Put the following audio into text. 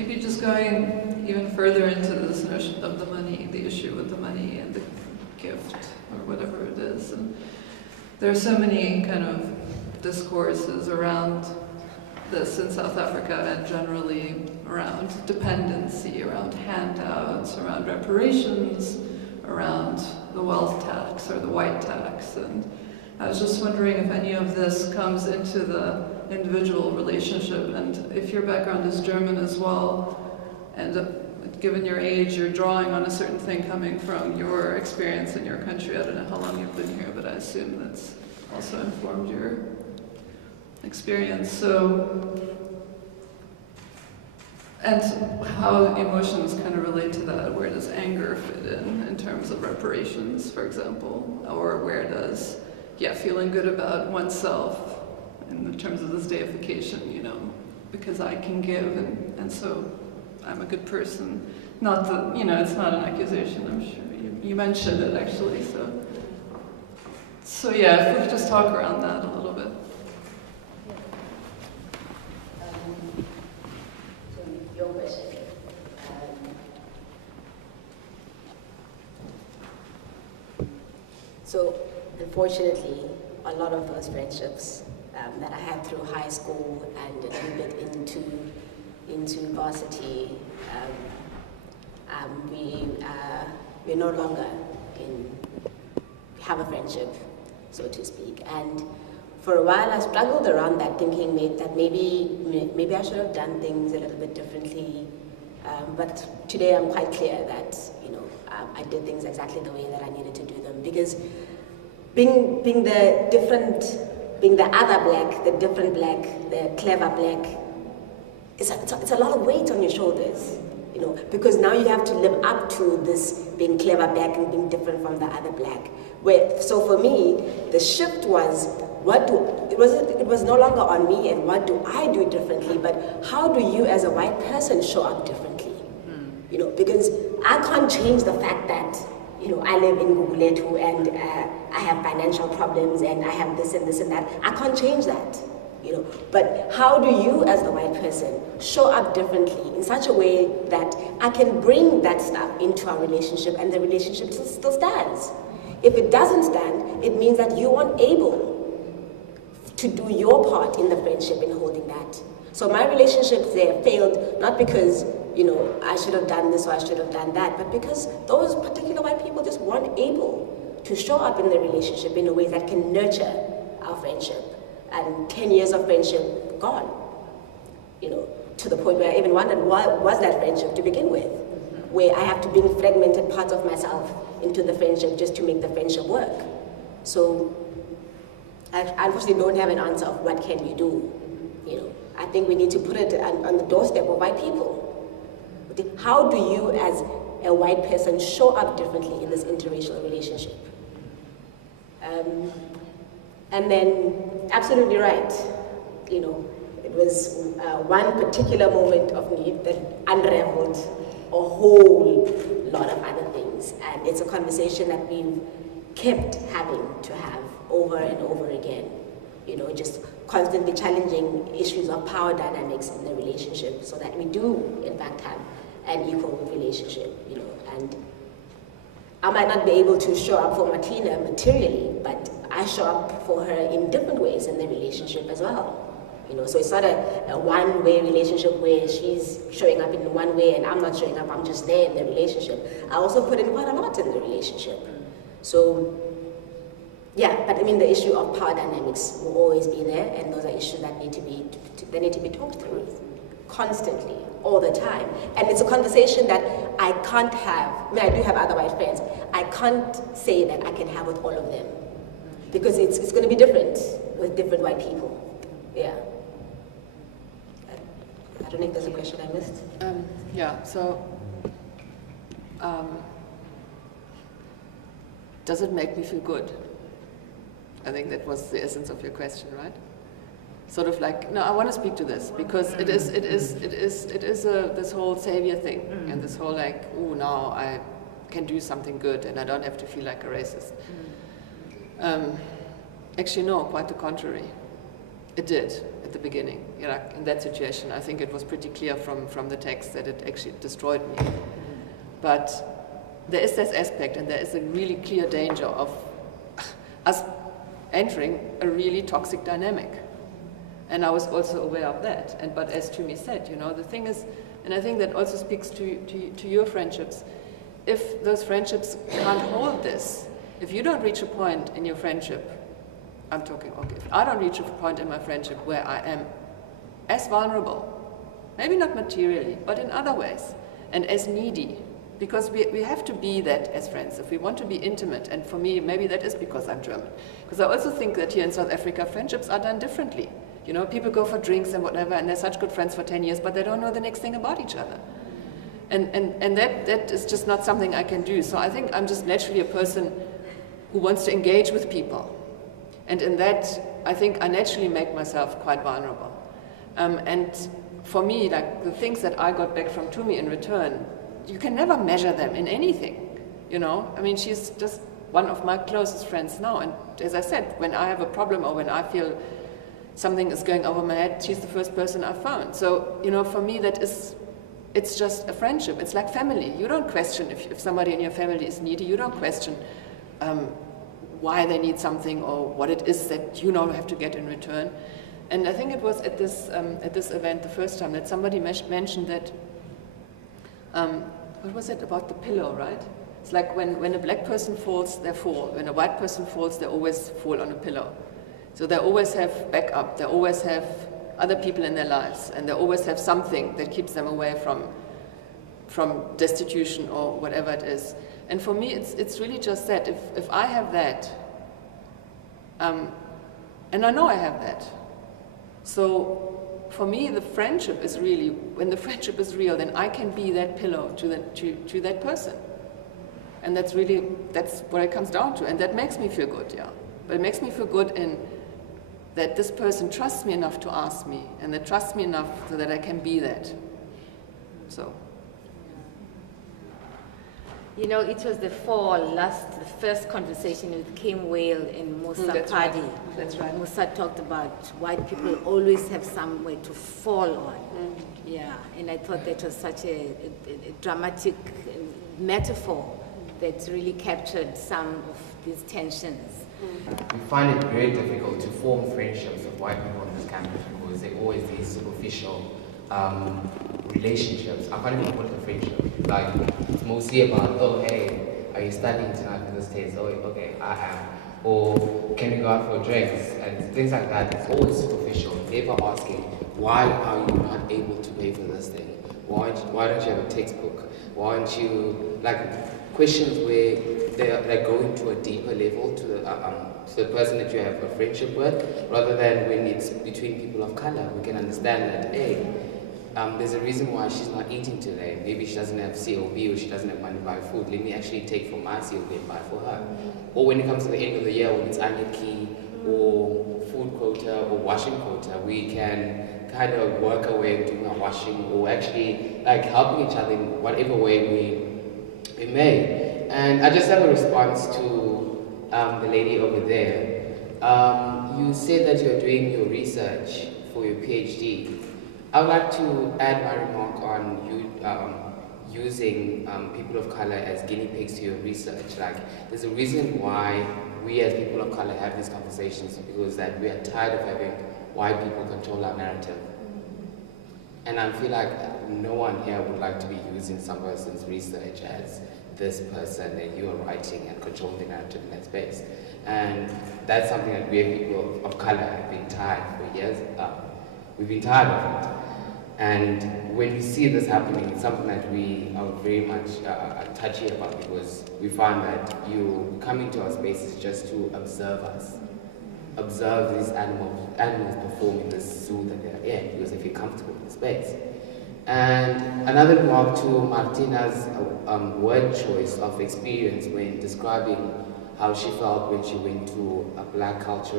maybe just going even further into this notion of the money, the issue with the money and the gift, or whatever it is. And there are so many kind of discourses around this in South Africa and generally around dependency, around handouts, around reparations, around the wealth tax or the white tax. And I was just wondering if any of this comes into the individual relationship, and if your background is German as well, and given your age, you're drawing on a certain thing coming from your experience in your country. I don't know how long you've been here, but I assume that's also informed your experience. So, and how emotions kind of relate to that. Where does anger fit in terms of reparations, for example? Or where does, feeling good about oneself in terms of this deification, because I can give, and so I'm a good person. Not that, it's not an accusation, I'm sure. You mentioned it, actually, so yeah, if we could just talk around that a little bit. So your question. So unfortunately, a lot of those friendships that I had through high school and a little bit into varsity, we're no longer have a friendship, so to speak. And for a while, I struggled around that, thinking that maybe I should have done things a little bit differently. But today, I'm quite clear that I did things exactly the way that I needed to do them, because being the other black, the different black, the clever black, it's a lot of weight on your shoulders, because now you have to live up to this being clever black and being different from the other black. So for me, the shift was, it was no longer on me and what do I do differently, but how do you as a white person show up differently? Because I can't change the fact that I live in Gugulethu and I have financial problems and I have this and this and that. I can't change that, But how do you as the white person show up differently in such a way that I can bring that stuff into our relationship and the relationship still stands? If it doesn't stand, it means that you aren't able to do your part in the friendship in holding that. So my relationships there failed, not because I should have done this or I should have done that, but because those particular white people just weren't able to show up in the relationship in a way that can nurture our friendship. And 10 years of friendship gone, to the point where I even wondered, what was that friendship to begin with? Where I have to bring fragmented parts of myself into the friendship just to make the friendship work. So I unfortunately don't have an answer of what can you do. I think we need to put it on the doorstep of white people. How do you, as a white person, show up differently in this interracial relationship? And then, absolutely right. It was one particular moment of need that unraveled a whole lot of other things. And it's a conversation that we've kept having to have over and over again. Just constantly challenging issues of power dynamics in the relationship so that we do, in fact, have an equal relationship, and I might not be able to show up for Martina materially, but I show up for her in different ways in the relationship as well. So it's not a one-way relationship where she's showing up in one way and I'm not showing up, I'm just there in the relationship. I also put in quite a lot in the relationship. So, but the issue of power dynamics will always be there, and those are issues that need to be talked through constantly, all the time. And it's a conversation that I can't have, I do have other white friends, I can't say that I can have with all of them, because it's going to be different with different white people. Yeah. I don't think there's a question I missed. Does it make me feel good? I think that was the essence of your question, right? Sort of like, no, I want to speak to this because it is this whole savior thing, and this whole like, oh, now I can do something good and I don't have to feel like a racist. Actually, no, quite the contrary. It did at the beginning. You know, in that situation, I think it was pretty clear from the text that it actually destroyed me. But there is this aspect, and there is a really clear danger of us entering a really toxic dynamic. And I was also aware of that. But as Tumi said, you know, the thing is, and I think that also speaks to your friendships, if those friendships can't hold this, if you don't reach a point in your friendship, I'm talking, okay, if I don't reach a point in my friendship where I am as vulnerable, maybe not materially, but in other ways, and as needy, because we have to be that as friends if we want to be intimate. And for me, maybe that is because I'm German. Because I also think that here in South Africa, friendships are done differently. You know, people go for drinks and whatever, and they're such good friends for 10 years, but they don't know the next thing about each other. And that is just not something I can do. So I think I'm just naturally a person who wants to engage with people. And in that, I think I naturally make myself quite vulnerable. And for me, like the things that I got back from Tumi in return, you can never measure them in anything, you know? I mean, she's just one of my closest friends now. And as I said, when I have a problem or when I feel something is going over my head, she's the first person I found. So, you know, for me, it's just a friendship. It's like family. You don't question if somebody in your family is needy. You don't question why they need something or what it is that you know have to get in return. And I think it was at this event the first time that somebody mentioned that, what was it, about the pillow, right? It's like when a black person falls, they fall. When a white person falls, they always fall on a pillow. So they always have backup, they always have other people in their lives, and they always have something that keeps them away from destitution or whatever it is. And for me, it's really just that. If I have that, and I know I have that, so for me, the friendship is really, when the friendship is real, then I can be that pillow to that person. And that's what it comes down to. And that makes me feel good, yeah. But it makes me feel good in that this person trusts me enough to ask me, and they trust me enough so that I can be that. So. You know, it was the first conversation with Kim Whale and Musa That's Padi. right. That's right. Musa talked about white people always have somewhere to fall on. Yeah, and I thought that was such a dramatic metaphor that really captured some of these tensions. We find it very difficult to form friendships with white people on this campus because they're always these superficial relationships. I can't even call it a friendship. Like, it's mostly about, oh, hey, are you studying tonight for this test? Oh, okay, I am. Or can we go out for drinks? And things like that. It's always superficial. Never asking, why are you not able to pay for this thing? Why don't you have a textbook? Why aren't you, like, questions where they're going to a deeper level to the person that you have a friendship with, rather than when it's between people of color. We can understand that, hey, there's a reason why she's not eating today. Maybe she doesn't have COB or she doesn't have money to buy food. Let me actually take from my COB and buy for her. Or when it comes to the end of the year, when it's anarchy or food quota or washing quota, we can kind of work our way into our washing or actually like helping each other in whatever way we may. And I just have a response to the lady over there. You said that you're doing your research for your PhD. I would like to add my remark on you using people of color as guinea pigs to your research. Like, there's a reason why we as people of color have these conversations, because that we are tired of having white people control our narrative. And I feel like no one here would like to be using some person's research as this person and you are writing and controlling the narrative in that space. And that's something that we as people of color have been tired for years. We've been tired of it. And when we see this happening, it's something that we are very much touchy about, because we find that you come into our spaces just to observe us. Observe these animals perform in this zoo that they're in, because they feel comfortable in the space. And another remark to Martina's word choice of experience when describing how she felt when she went to a black culture